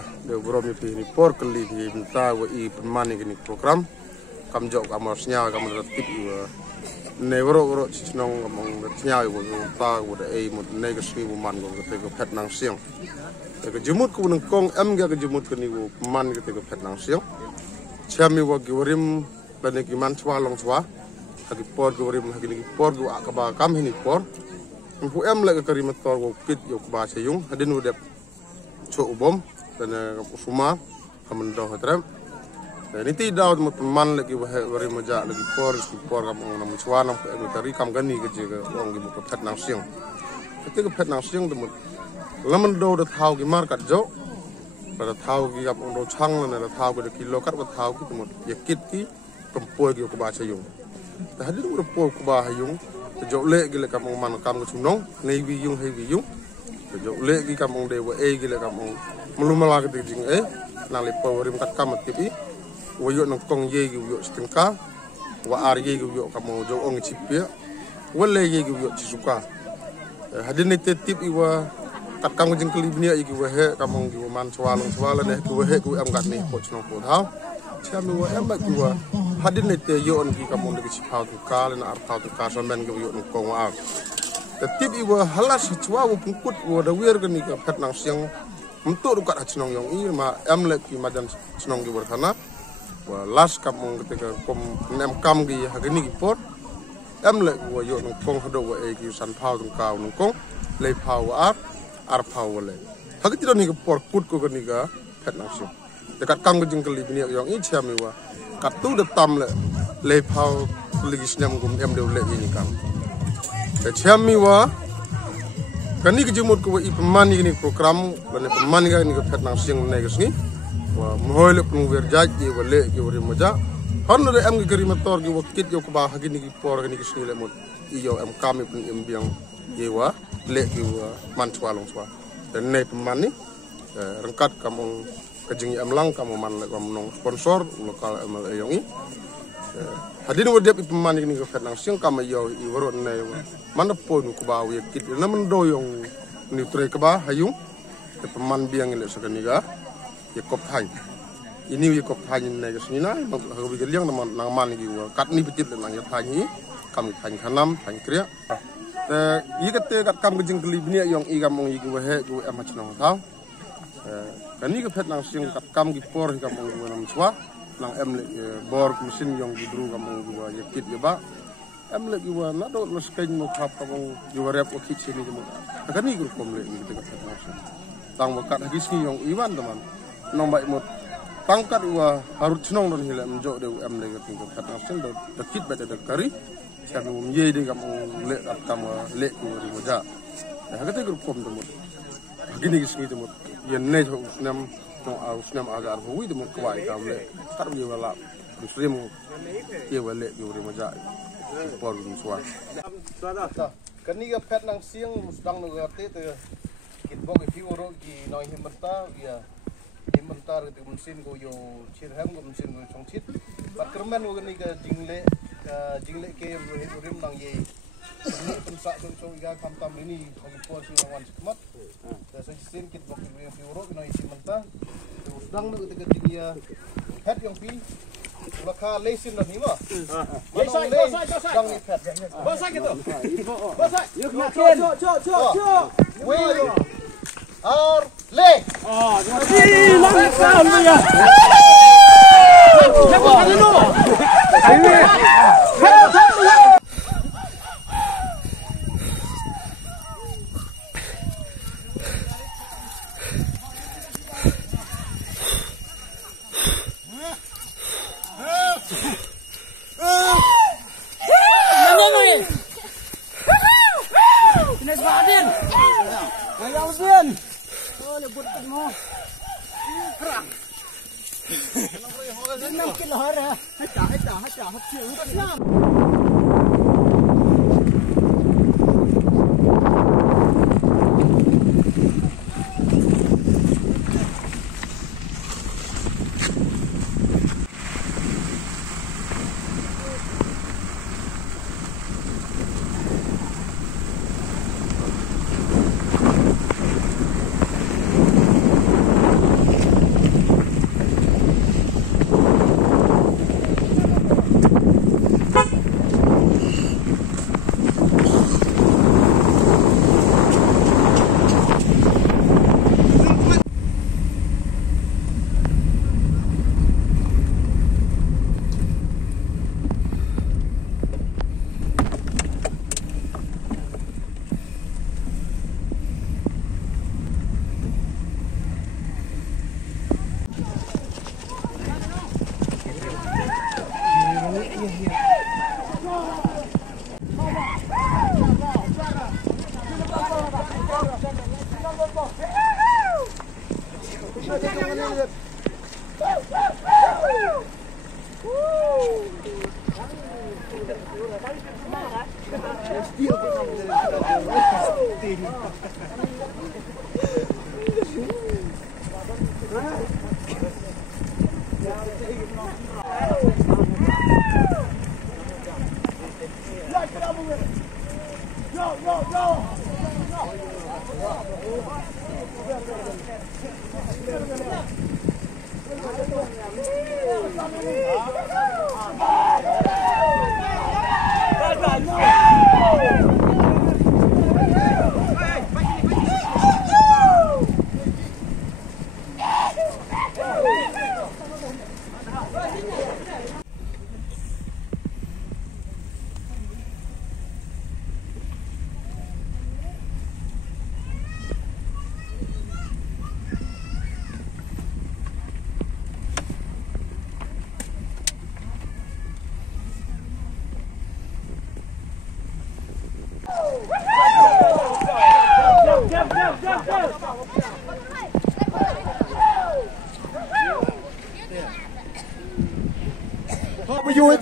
de brom ni por kali di minta wa I permani ni program kam jok amor snya kam tip ne woro chnong among snya wo ta wo de mut ne ga sni wo man go te go Phet Nangsiang ke jumut ku nang kong am ga jumut ku ni wo man ke te go Phet Nangsiang chami wo giwarim bane ki man chwa long chwa hagi por giwarim hagi ni por go akaba kam hini por fu am la ka rimator wo kit yo ba chayung hadin wo de cho ubom dan usuma kamen do hotrem ni ti daud mut man lagi wari maja lagi por kam nam chwana ko tari kam gani ke je ong gi ko Phet Nangsiang ketika Phet Nangsiang de mut laman do de thau gi mar kat jo pada thau gi kam ong do chang na la thau ko de kilo kat wa thau ki mut yakit ki pempoi gi ko ba chayung ta hadin wo po ko ba hayung jo le gi le kam ong man kam ko chnong nei wi yung hei wi yung jo le gi kam ong de wa e gi le kam ong mulumala ke jing nang le powerim kat kam tipi wo yo nang kong ye gi yo stingka wa ar ye gi yo kam jo ong chipia wa le ye gi yo chisuka hadin te tip iwa kat kam jing kli bnia gi wa he kam ong gi man swala ne ku he ku am kat ni po chnong po ha chami wa am gi wa hadin te yo on gi kam ong gi chipau tu ka le na ar pau tu ka so men gi yo nang kong wa ar tip iwa halas chwa wo pungkut wo da wir gani ka Phet Nangsiang untuk rukat chnong yong I ma am le ki madan chnong gi berkhana wa las kam mong ketika kom nem kam gi hagani gi pot am le wo yo nong kong hodo wa e gi san phau tung kaw nong kong le phau ar phau le hagati don ni gi por kut ko gani ga Phet Nangsiang dekat kam gi jingkali bini yong I chami wa kat tu de tam le phau ligi snem gum em de le ni kam chami wa kani ke jumut ko I pemani ni program dan pemani ga ni ke Phet Nangsiang ne gesni wa mohoi le pung wer jaj ye wale ke wori moja hon re am ge motor ge wakit yo ko ba hagi ni por ni gesni le mot I yo am kami pun em biang ye wa le ke wa man chwa long chwa dan ne pemani rengkat kamu kejing am lang kamu man le kamu nong sponsor lokal am yongi hadin wo dep pemani ni ke Phet Nangsiang kam yo I woro ne mana pun ku ba wi kit na man do yong ni tre ka ba hayung te peman biang le sakani ga ye kop thai ini ye kop thai ne ga snina ma ha bi liang na nang man gi wa kat ni pitit le nang ye thai ni kam thai khanam thai kriya te yi ka te kat kam jing kli bini yong I kam ong yi wa he ku am chnong thau kani ka Phet Nangsiang kat kam gi por kam ong wa nam chwa nang em le bor mesin yong gi dru kam ong wa ye kit ye ba em le giwa na do los kain mo khap kabong giwa rep o kit sini mo akani group kom le ni dekat Nangsiang tang wakat hagis ni yong iwan teman nong bai mo pangkat wa harut chnong don hile mjo de em le dekat Nangsiang do dekit beda de kari siap mo ye de kam le ap kam le ku ri mo ja hakate group kom mo hagini gis ni mo yen ne ho snem no au snem agar hui de mo kwai kam le tar ye wala muslim ye wale ku ri mo ja por suan kani ga Phet Nangsiang musdang no gate te kit bok fi woro ki noi himta ya himta re mesin go yo chirham go mesin go chongchit patkerman go ni ga jingle ke rim nang ye ni pensa so ga kam tam ni ko por si wan skmat da so sin kit bok fi woro ki noi himta musdang no te ga jingia het yang pi Maka lesin dah ni mah. Bosai Phet. Bosai gitu. Bosai. Yuk makin. Cok. Wih. Ar le. Jadi langsung ya. Hebat dulu. Ini. Hadien. Ayam Hadien. Oh, lebut mo. Kerang. น้ำกินหอยเลยให้จ่าให้เชี่ยวก็น้ำ Bây giờ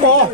bỏ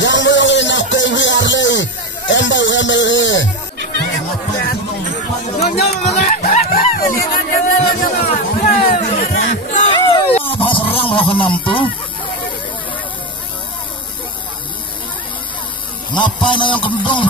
yang melawin nak keluar lagi embau MLA bahasa orang melakukan nampu ngapain yang kendong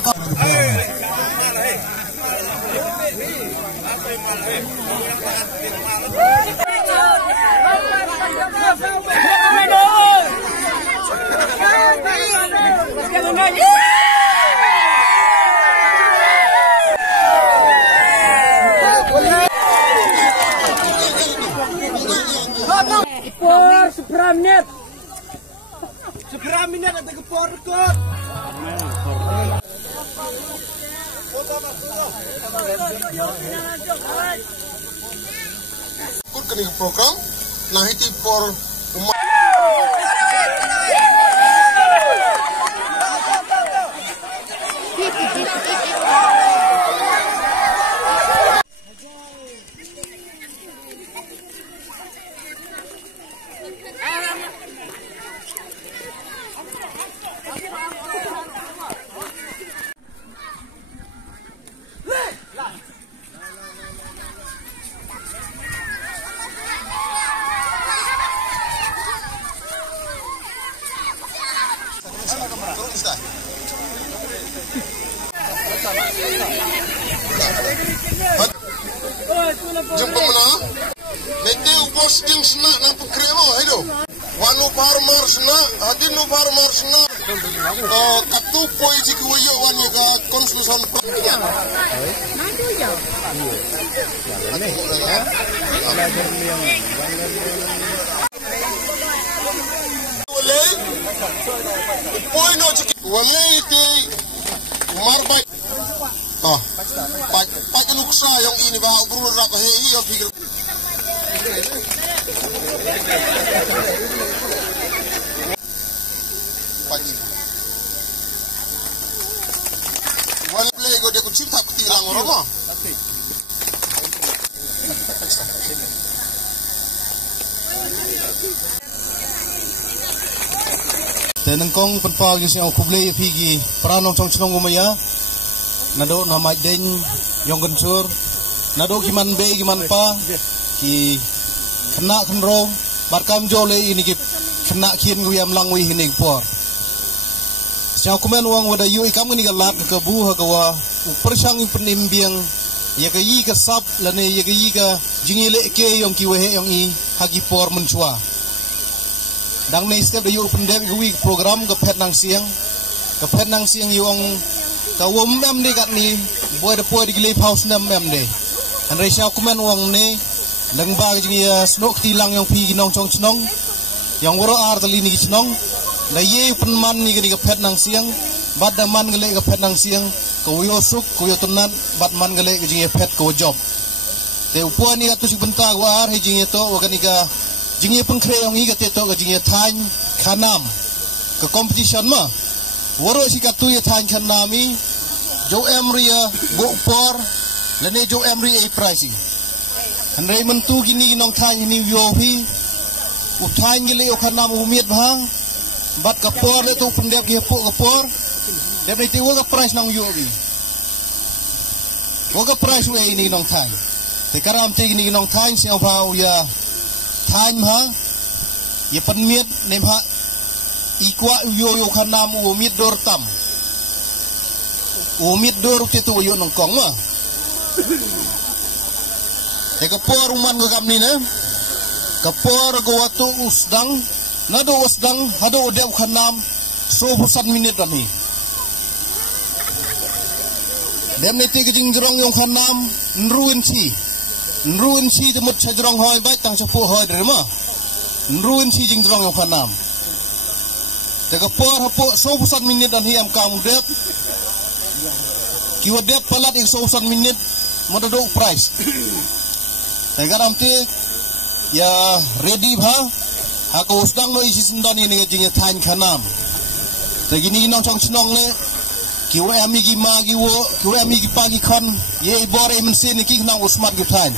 Seberapa ada kepor kot. Ikut ke program, nah itu por umat. Jumpa mana? Meteu bos jeng senak nang pekremo, hello. Wanu farmer senak, hadin nu farmer senak. Katu poi jik wayo wanu ka konstitusi pra. Nanti ya. Wale, poi no jik wale ti marbai. Pakai nuksa yang ini bawa berurut apa hei ya pikir. Pagi. Wali play go dia kucing tak kutilang orang mah. Tenengkong penpagi siang kublai pigi peranong chnong umaya. Nado na Maitdeiñ yang gensur nado kiman be kiman pa ki kena kenro barkam jole ini ki kena kien guyam langwi ini por Siapa komen uang wada yu ikam ni galat ke buha kawa persang penimbiang ya ke yi ke sap lane ya ke yi ke jingile ke yang kiwehe yang I hagi por menchua. Dang nei step da yu pendek wi program ke Phet Nangsiang yu ang kawom mem de kat ni boy de poy di gile house nem mem de. An rei siapa komen uang ne lang ba jingi snok tilang yang pi ginong chong chnong yang woro ar tali ni chnong na ye penman ni ke Phet Nangsiang bad da man gele ke Phet Nangsiang ko yo suk ko yo tunan bad man gele ke jingi phet ko job de upo ni atu sibenta wa ar he jingi to wa kanika jingi pengkre yang I ke to ke jingi than khanam ke competition ma woro si katu ye than khanami jo emria go por lene jo emri a pricing an rei mentu gini nong than ni yo hi u than gele o khanam umit bang bat kapor le tu pendek dia pok kapor dia beri tiwa ke price nang yo gi wo ke price we ini nong thai te karam te ini nong thai siao phao ya thai ha ye pan miet nem ha I kwa yo khanam u mit dor tam u mit dor te tu yo nong kong ma te kapor man ko kam ni na kapor ko watu usdang nado wasdang hado odep khanam so pusan minit ani dem ne te jing jrong yong khanam nruin chi te mut chajrong hoi bai tang chapu hoi de ma nruin chi jing jrong yong khanam te ka por hapo so pusan minit ani am kam dep ki odep palat ik so pusan minit modado price te garam te ya ready bha aku sedang no isi sendan ini ngejingnya than khanam. Lagi ni nong chong chnong le kiwe ami gi ma gi wo kiwe ami gi pa gi khan ye bore men sin ki nang usmat gi than.